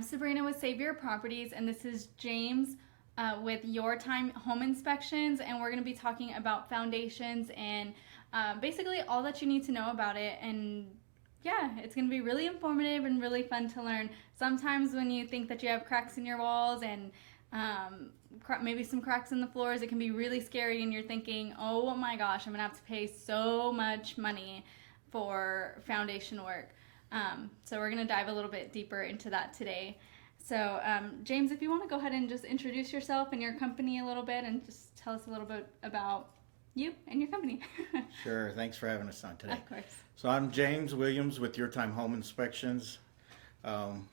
I'm Sabrina with Save Your Properties, and this is James with Your Time Home Inspections, and we're going to be talking about foundations and basically all that you need to know about it. And yeah, it's going to be really informative and really fun to learn. Sometimes when you think that you have cracks in your walls and maybe some cracks in the floors, it can be really scary, and you're thinking, oh my gosh, I'm going to have to pay so much money for foundation work. So we're going to dive a little bit deeper into that today. So James, if you want to go ahead and just introduce yourself and your company a little bit and just tell us a little bit about you and your company. Sure. Thanks for having us on today. Of course. So I'm James Williams with Your Time Home Inspections.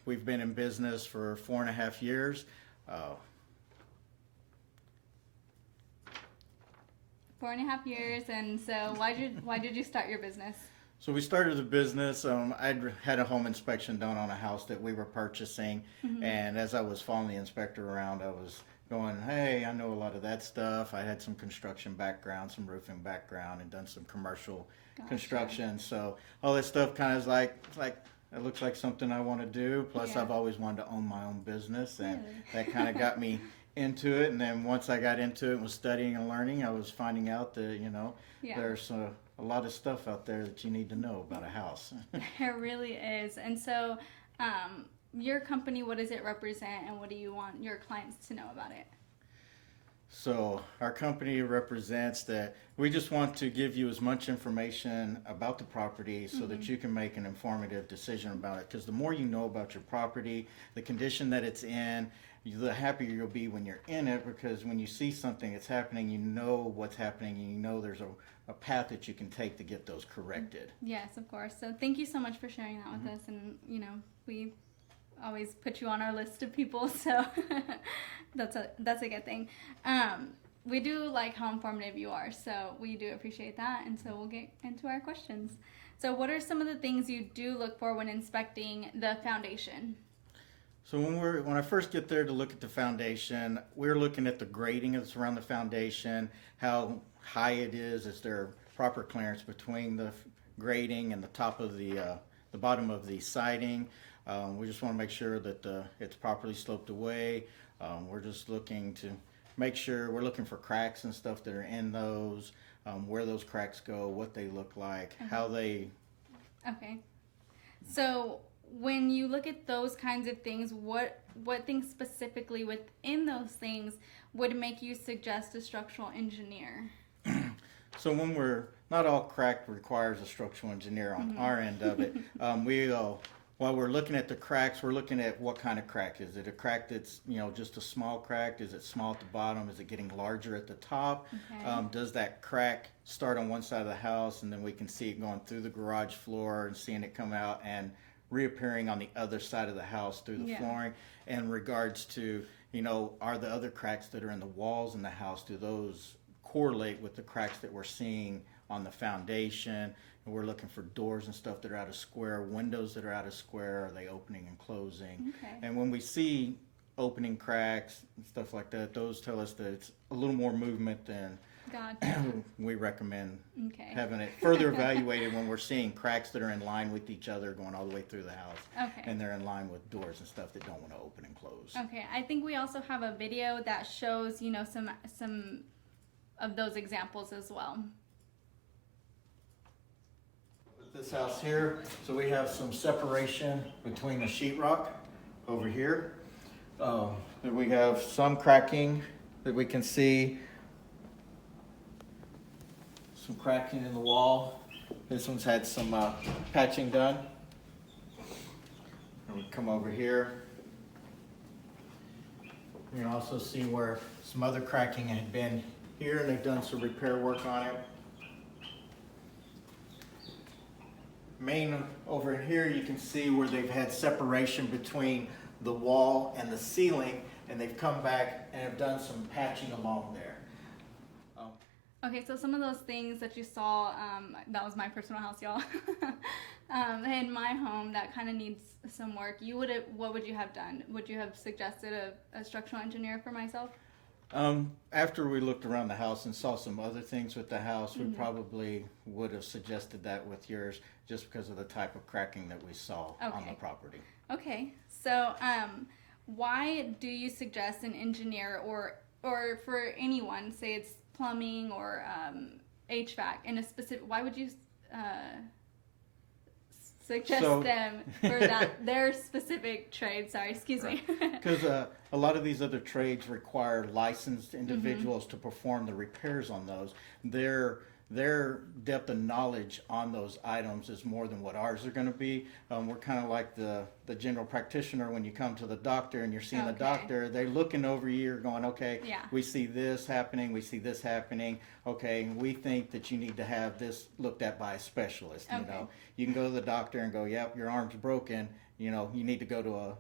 We've been in business for 4.5 years. 4.5 years. And so why did you start your business? So we started the business. I'd had a home inspection done on a house that we were purchasing, and as I was following the inspector around, I was going, hey, I know a lot of that stuff. I had some construction background, some roofing background, and done some commercial construction. So all this stuff kind of is like it looks like something I want to do. Plus, I've always wanted to own my own business, and that kind of got me into it. And then once I got into it and was studying and learning, I was finding out that there's a lot of stuff out there that you need to know about a house. It really is. And so your company, what does it represent, and what do you want your clients to know about it? So our company represents that we just want to give you as much information about the property so that you can make an informative decision about it. Because the more you know about your property, the condition that it's in, the happier you'll be when you're in it, because when you see something that's happening, you know what's happening, and you know there's a path that you can take to get those corrected. Yes, of course. So thank you so much for sharing that with us. And, we always put you on our list of people, so that's a good thing. We do like how informative you are, so we do appreciate that. And so we'll get into our questions. So what are some of the things you do look for when inspecting the foundation? So when I first get there to look at the foundation, we're looking at the grading that's around the foundation, how high it is there proper clearance between the grading and the top of the bottom of the siding. We just want to make sure that it's properly sloped away. We're just looking to make sure we're looking for cracks and stuff that are in those, where those cracks go, what they look like, how they. Okay. So when you look at those kinds of things, what things specifically within those things would make you suggest a structural engineer? So not all crack requires a structural engineer on our end of it. While we're looking at the cracks, we're looking at what kind of crack. Is it a crack that's just a small crack? Is it small at the bottom? Is it getting larger at the top? Okay. Does that crack start on one side of the house, and then we can see it going through the garage floor and seeing it come out and reappearing on the other side of the house through the flooring? In regards to, are the other cracks that are in the walls in the house, do those correlate with the cracks that we're seeing on the foundation? And we're looking for doors and stuff that are out of square, windows that are out of square, are they opening and closing? Okay. And when we see opening cracks and stuff like that, those tell us that it's a little more movement than we recommend having it further evaluated when we're seeing cracks that are in line with each other going all the way through the house. Okay. And they're in line with doors and stuff that don't want to open and close. Okay. I think we also have a video that shows, some of those examples as well. With this house here, so we have some separation between the sheetrock over here. We have some cracking that we can see. Some cracking in the wall. This one's had some patching done. And we come over here. You can also see where some other cracking had been here, and they've done some repair work on it. Main over in here, you can see where they've had separation between the wall and the ceiling, and they've come back and have done some patching along there. Okay, so some of those things that you saw, that was my personal house, y'all. In my home, that kind of needs some work. What would you have done? Would you have suggested a structural engineer for myself? After we looked around the house and saw some other things with the house, we probably would have suggested that with yours, just because of the type of cracking that we saw on the property. Okay, So, why do you suggest an engineer or for anyone, say it's plumbing or HVAC, in a specific? Why would you suggest them for their specific trade? Sorry, excuse me. Because a lot of these other trades require licensed individuals to perform the repairs on those. Their depth of knowledge on those items is more than what ours are going to be. We're kind of like the general practitioner. When you come to the doctor and you're seeing the doctor, they're looking over you, going, okay, we see this happening, we see this happening. Okay, we think that you need to have this looked at by a specialist. You know, you can go to the doctor and go, yep, your arm's broken. You know, you need to go to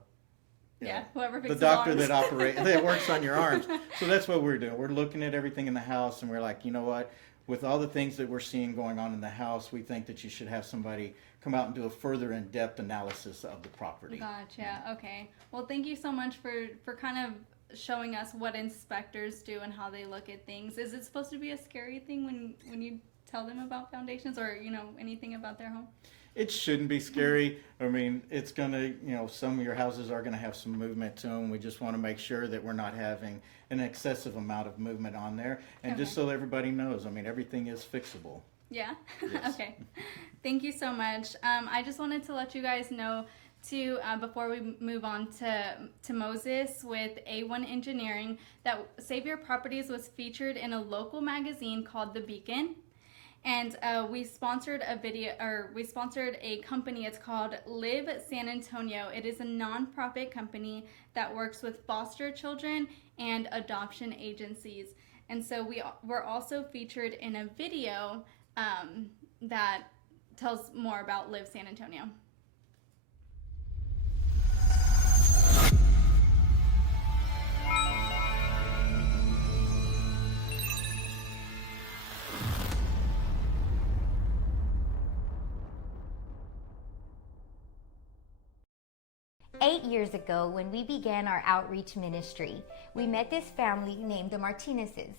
whoever fixes the doctor arms. that works on your arms. So that's what we're doing. We're looking at everything in the house, and we're like, you know what? With all the things that we're seeing going on in the house, we think that you should have somebody come out and do a further in-depth analysis of the property. Gotcha. Okay. Well, thank you so much for kind of showing us what inspectors do and how they look at things. Is it supposed to be a scary thing when you tell them about foundations or, you know, anything about their home? It shouldn't be scary. I mean, it's going to, you know, some of your houses are going to have some movement to them. We just want to make sure that we're not having an excessive amount of movement on there. And just so everybody knows, I mean, everything is fixable. Yeah? Yes. Okay. Thank you so much. I just wanted to let you guys know, too, before we move on to Moses with A1 Engineering, that Save Your Properties was featured in a local magazine called The Beacon. And we sponsored a company. It's called Live San Antonio. It is a nonprofit company that works with foster children and adoption agencies. And so we're also featured in a video that tells more about Live San Antonio. Eight years ago, when we began our outreach ministry, we met this family named the Martinezes.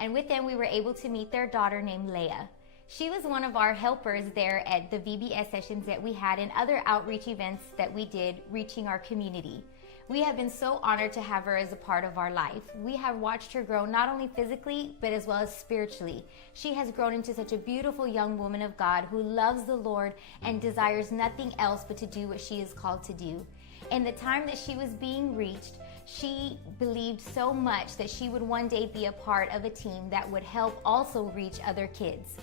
And with them, we were able to meet their daughter named Leah. She was one of our helpers there at the VBS sessions that we had and other outreach events that we did reaching our community. We have been so honored to have her as a part of our life. We have watched her grow not only physically, but as well as spiritually. She has grown into such a beautiful young woman of God who loves the Lord and desires nothing else but to do what she is called to do. In the time that she was being reached, she believed so much that she would one day be a part of a team that would help also reach other kids.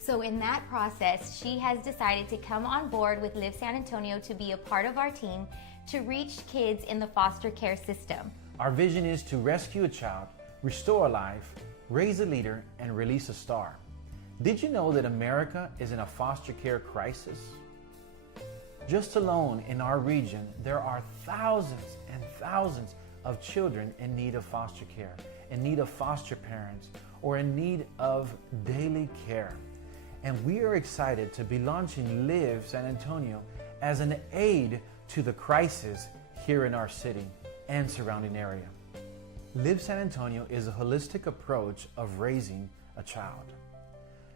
So in that process, she has decided to come on board with Live San Antonio to be a part of our team to reach kids in the foster care system. Our vision is to rescue a child, restore a life, raise a leader, and release a star. Did you know that America is in a foster care crisis? Just alone in our region, there are thousands and thousands of children in need of foster care, in need of foster parents, or in need of daily care. And we are excited to be launching Live San Antonio as an aid to the crisis here in our city and surrounding area. Live San Antonio is a holistic approach of raising a child.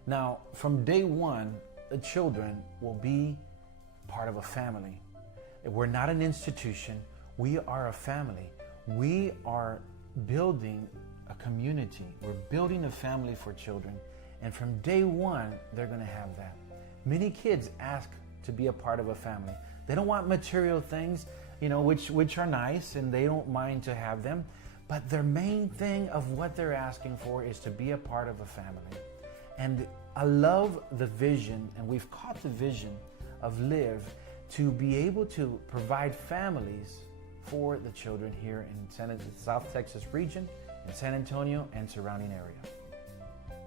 Now, from day one, the children will be part of a family. We're not an institution, we are a family. We are building a community. We're building a family for children. And from day one, they're going to have that. Many kids ask to be a part of a family. They don't want material things, you know, which are nice and they don't mind to have them. But their main thing of what they're asking for is to be a part of a family. And I love the vision, and we've caught the vision of Live to be able to provide families for the children here in South Texas region, in San Antonio and surrounding area.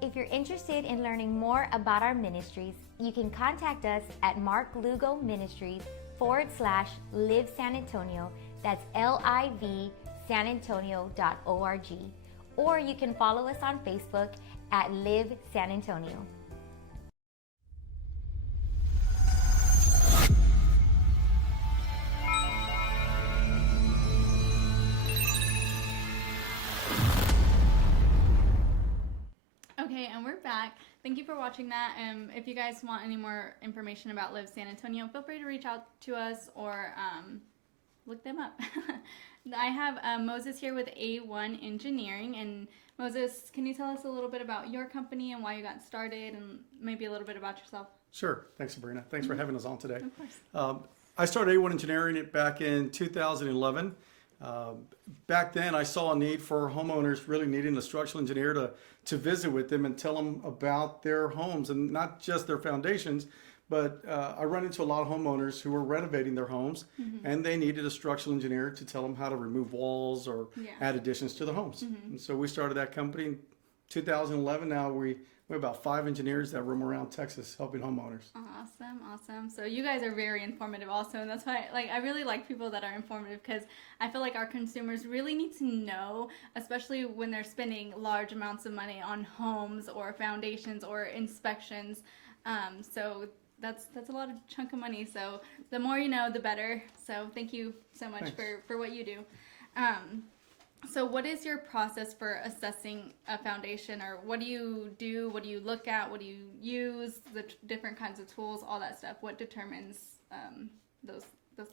If you're interested in learning more about our ministries, you can contact us at Mark Lugo Ministries /Live San Antonio. That's LIV sanantonio.org. Or you can follow us on Facebook at Live San Antonio. Okay, and we're back. Thank you for watching that. If you guys want any more information about Live San Antonio, feel free to reach out to us or look them up. I have Moses here with A1 Engineering. And Moses, can you tell us a little bit about your company and why you got started, and maybe a little bit about yourself? Sure. Thanks, Sabrina. Thanks for having us on today. Of course. I started A1 Engineering back in 2011. Back then, I saw a need for homeowners really needing a structural engineer to visit with them and tell them about their homes, and not just their foundations, but I run into a lot of homeowners who are renovating their homes, and they needed a structural engineer to tell them how to remove walls or add additions to their homes. And so we started that company in 2011. Now we have about 5 engineers that roam around Texas helping homeowners. Awesome. So you guys are very informative also, and that's why I really like people that are informative, because I feel like our consumers really need to know, especially when they're spending large amounts of money on homes or foundations or inspections. So that's a lot of chunk of money. So the more you know, the better. So thank you so much for what you do. So what is your process for assessing a foundation, or what do you do? What do you look at? What do you use? The different kinds of tools, all that stuff. What determines those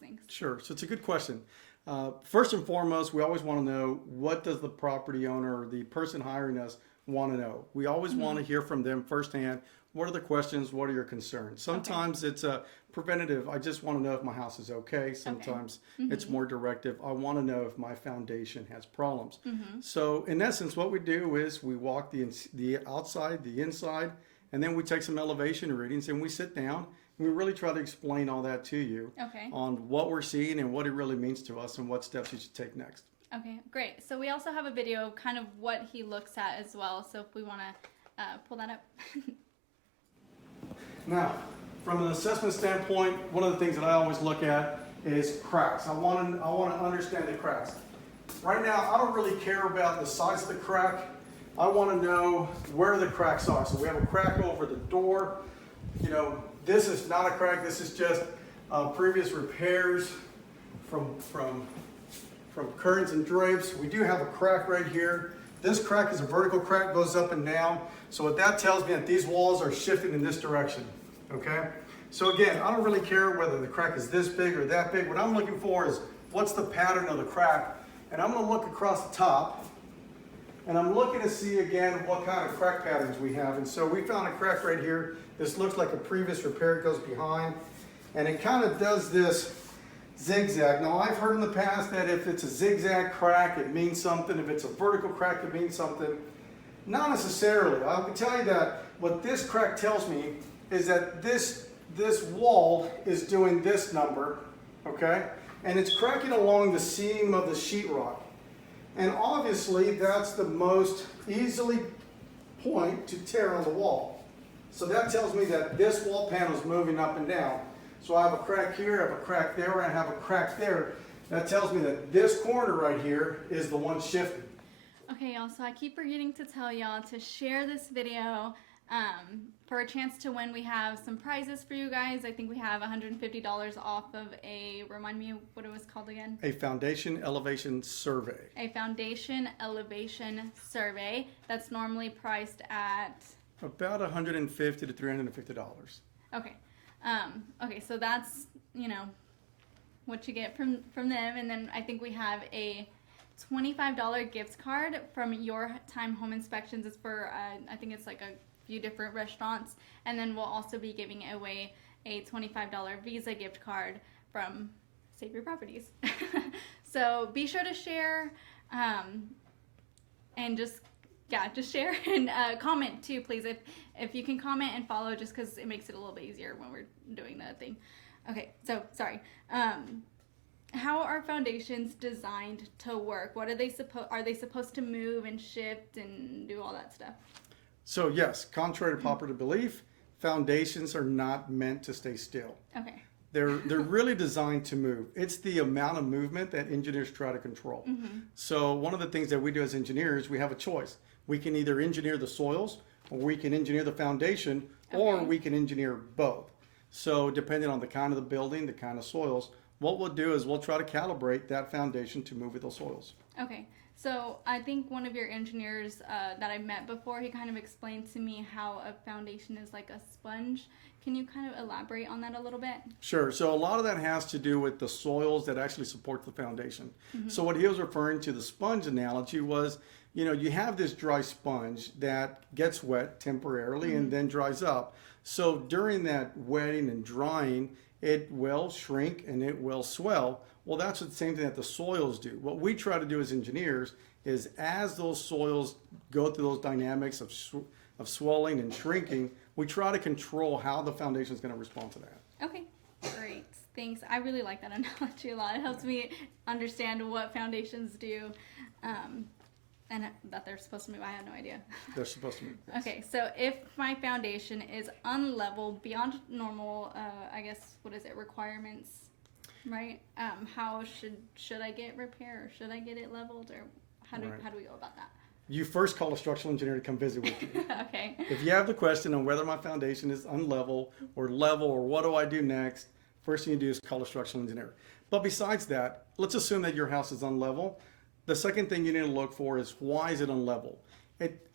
things? Sure. So it's a good question. First and foremost, we always want to know, what does the property owner or the person hiring us want to know? We always want to hear from them firsthand. What are the questions? What are your concerns? Sometimes it's a preventative. I just want to know if my house is okay. Sometimes it's more directive. I want to know if my foundation has problems. So in essence, what we do is we walk the outside, the inside, and then we take some elevation readings, and we sit down and we really try to explain all that to you on what we're seeing and what it really means to us and what steps you should take next. Okay, great. So we also have a video of kind of what he looks at as well. So if we want to pull that up. Now, from an assessment standpoint, one of the things that I always look at is cracks. I want to understand the cracks. Right now, I don't really care about the size of the crack. I want to know where the cracks are. So we have a crack over the door. You know, this is not a crack. This is just previous repairs from curtains and drapes. We do have a crack right here. This crack is a vertical crack, goes up and down. So what that tells me that these walls are shifting in this direction, okay? So again, I don't really care whether the crack is this big or that big. What I'm looking for is, what's the pattern of the crack? And I'm gonna look across the top, and I'm looking to see again what kind of crack patterns we have. And so we found a crack right here. This looks like a previous repair. It goes behind, and it kind of does this zigzag. Now, I've heard in the past that if it's a zigzag crack, it means something. If it's a vertical crack, it means something. Not necessarily. I can tell you that what this crack tells me is that this wall is doing this number, okay? And it's cracking along the seam of the sheetrock. And obviously, that's the most easily point to tear on the wall. So that tells me that this wall panel is moving up and down. So I have a crack here, I have a crack there, and I have a crack there. That tells me that this corner right here is the one shifting. Okay, y'all, so I keep forgetting to tell y'all to share this video for a chance to win. We have some prizes for you guys. I think we have $150 off of remind me what it was called again? A foundation elevation survey. A foundation elevation survey that's normally priced at? About $150 to $350. Okay. Okay, so that's, what you get from them. And then I think we have a $25 gift card from Your Time Home Inspections. It's for, I think it's like a few different restaurants. And then we'll also be giving away a $25 Visa gift card from Save Your Properties. So be sure to share and just share and comment too, please. If you can comment and follow, just because it makes it a little bit easier when we're doing the thing. Okay, so sorry. How are foundations designed to work? What are they supposed to move and shift and do all that stuff? So yes, contrary to popular belief, foundations are not meant to stay still. Okay. They're really designed to move. It's the amount of movement that engineers try to control. So one of the things that we do as engineers, we have a choice. We can either engineer the soils, or we can engineer the foundation, or we can engineer both. So depending on the kind of the building, the kind of soils, what we'll do is we'll try to calibrate that foundation to move with those soils. Okay. So I think one of your engineers that I met before, he kind of explained to me how a foundation is like a sponge. Can you kind of elaborate on that a little bit? Sure. So a lot of that has to do with the soils that actually support the foundation. Mm-hmm. So what he was referring to, the sponge analogy, was, you know, you have this dry sponge that gets wet temporarily Mm-hmm. and then dries up. So during that wetting and drying, it will shrink and it will swell. Well, that's the same thing that the soils do. What we try to do as engineers is, as those soils go through those dynamics of swelling and shrinking, we try to control how the foundation is going to respond to that. Okay, great. Thanks. I really like that analogy a lot. It helps me understand what foundations do and that they're supposed to move. I had no idea. They're supposed to move. Yes. Okay, so if my foundation is unlevel beyond normal, I guess, what is it, requirements, right? How should I get repair, or should I get it leveled, or how do we go about that? You first call a structural engineer to come visit with you. Okay. If you have the question on whether my foundation is unlevel or level or what do I do next, first thing you do is call a structural engineer. But besides that, let's assume that your house is unlevel. The second thing you need to look for is, why is it unlevel?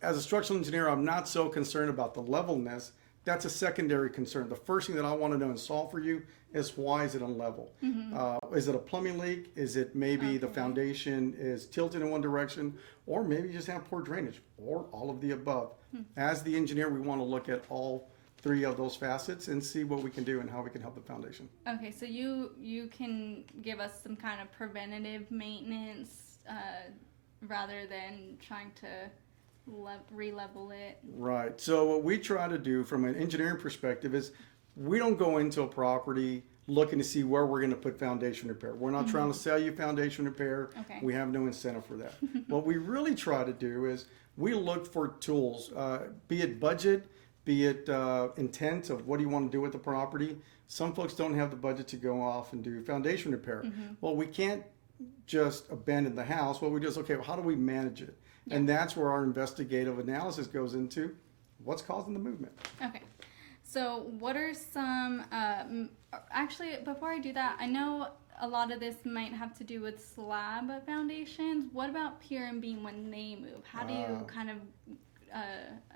As a structural engineer, I'm not so concerned about the levelness. That's a secondary concern. The first thing that I want to know and solve for you is, why is it unlevel? Mm-hmm. Is it a plumbing leak? Is it maybe the foundation is tilted in one direction? Or maybe you just have poor drainage, or all of the above. As the engineer, we want to look at all three of those facets and see what we can do and how we can help the foundation. Okay, so you can give us some kind of preventative maintenance rather than trying to re-level it. Right. So what we try to do from an engineering perspective is, we don't go into a property looking to see where we're going to put foundation repair. We're not trying to sell you foundation repair. Okay. We have no incentive for that. What we really try to do is, we look for tools, be it budget, be it intent of what do you want to do with the property. Some folks don't have the budget to go off and do foundation repair. Well, we can't just abandon the house. What we do is, okay, well, how do we manage it? Yeah. And that's where our investigative analysis goes into, what's causing the movement. Okay. So what are some, actually, before I do that, I know a lot of this might have to do with slab foundations. What about pier and beam when they move? How do you kind of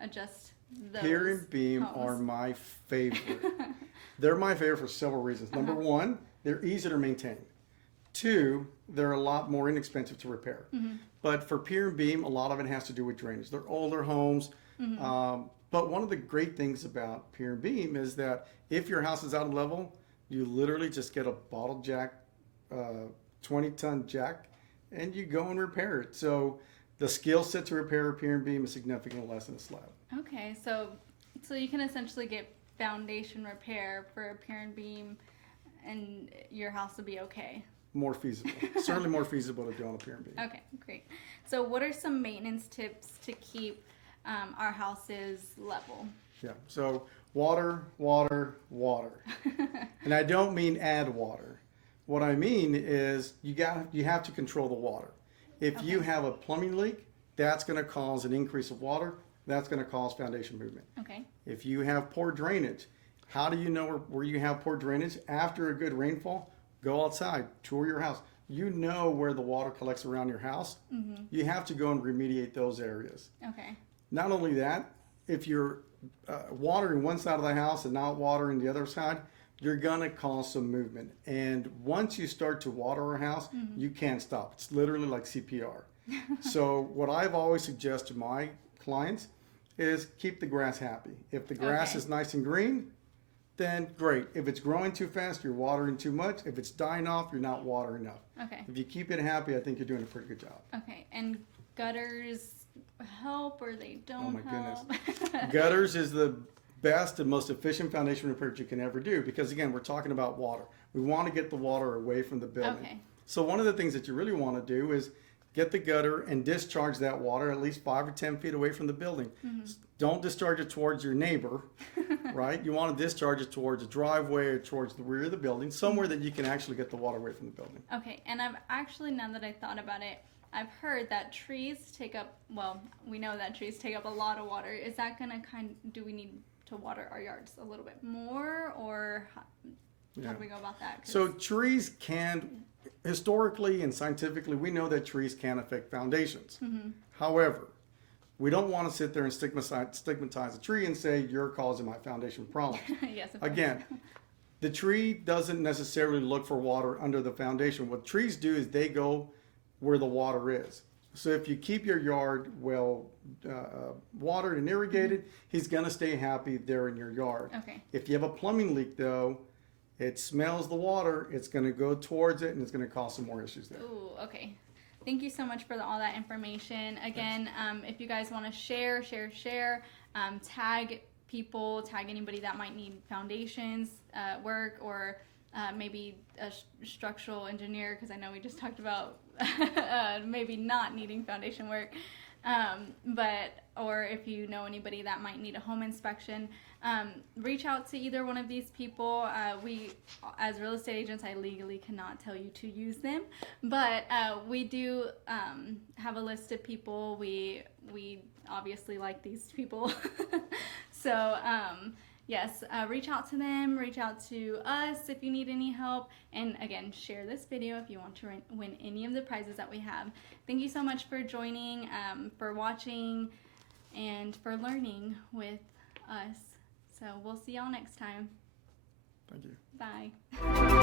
adjust those? Pier and beam are my favorite. They're my favorite for several reasons. Number one, they're easy to maintain. Two, they're a lot more inexpensive to repair. But for pier and beam, a lot of it has to do with drainage. They're older homes. But one of the great things about pier and beam is that if your house is out of level, you literally just get a bottle jack, 20-ton jack, and you go and repair it. So the skill set to repair a pier and beam is significantly less than a slab. Okay, so you can essentially get foundation repair for a pier and beam, and your house will be okay. More feasible. Certainly more feasible to do on a pier and beam. Okay, great. So what are some maintenance tips to keep our houses level? Yeah, so water, water, water. And I don't mean add water. What I mean is, you have to control the water. If you have a plumbing leak, that's going to cause an increase of water. That's going to cause foundation movement. Okay. If you have poor drainage, how do you know where you have poor drainage? After a good rainfall, go outside, tour your house. You know where the water collects around your house. You have to go and remediate those areas. Okay. Not only that, if you're watering one side of the house and not watering the other side, you're gonna cause some movement. And once you start to water a house, you can't stop. It's literally like CPR. So what I've always suggest to my clients is, keep the grass happy. If the grass is nice and green, then great. If it's growing too fast, you're watering too much. If it's dying off, you're not watering enough. Okay. If you keep it happy, I think you're doing a pretty good job. Okay, and gutters help or they don't Oh my help? goodness. Gutters is the best and most efficient foundation repair you can ever do, because again, we're talking about water. We want to get the water away from the building. Okay. So one of the things that you really want to do is get the gutter and discharge that water at least 5 or 10 feet away from the building. Don't discharge it towards your neighbor, right? You want to discharge it towards a driveway or towards the rear of the building, somewhere that you can actually get the water away from the building. Okay, and I've actually, now that I thought about it, I've heard that trees take up, well, we know that trees take up a lot of water. Is that going to do we need to water our yards a little bit more, or how do we go about that? So trees can, historically and scientifically, we know that trees can affect foundations. Mm-hmm. However, we don't want to sit there and stigmatize a tree and say, you're causing my foundation problems. Yes, of course. Again, the tree doesn't necessarily look for water under the foundation. What trees do is they go where the water is. So if you keep your yard well watered and irrigated, he's going to stay happy there in your yard. Okay. If you have a plumbing leak, though, it smells the water, it's going to go towards it, and it's going to cause some more issues there. Ooh, okay. Thank you so much for all that information. Again, if you guys want to share, tag people, tag anybody that might need foundations work, or maybe a structural engineer, because I know we just talked about maybe not needing foundation work. Or if you know anybody that might need a home inspection, reach out to either one of these people. We, as real estate agents, I legally cannot tell you to use them, but we do have a list of people. We obviously like these people. So yes, reach out to them, reach out to us if you need any help, and again, share this video if you want to win any of the prizes that we have. Thank you so much for joining, for watching, and for learning with us. So we'll see y'all next time. Thank you. Bye.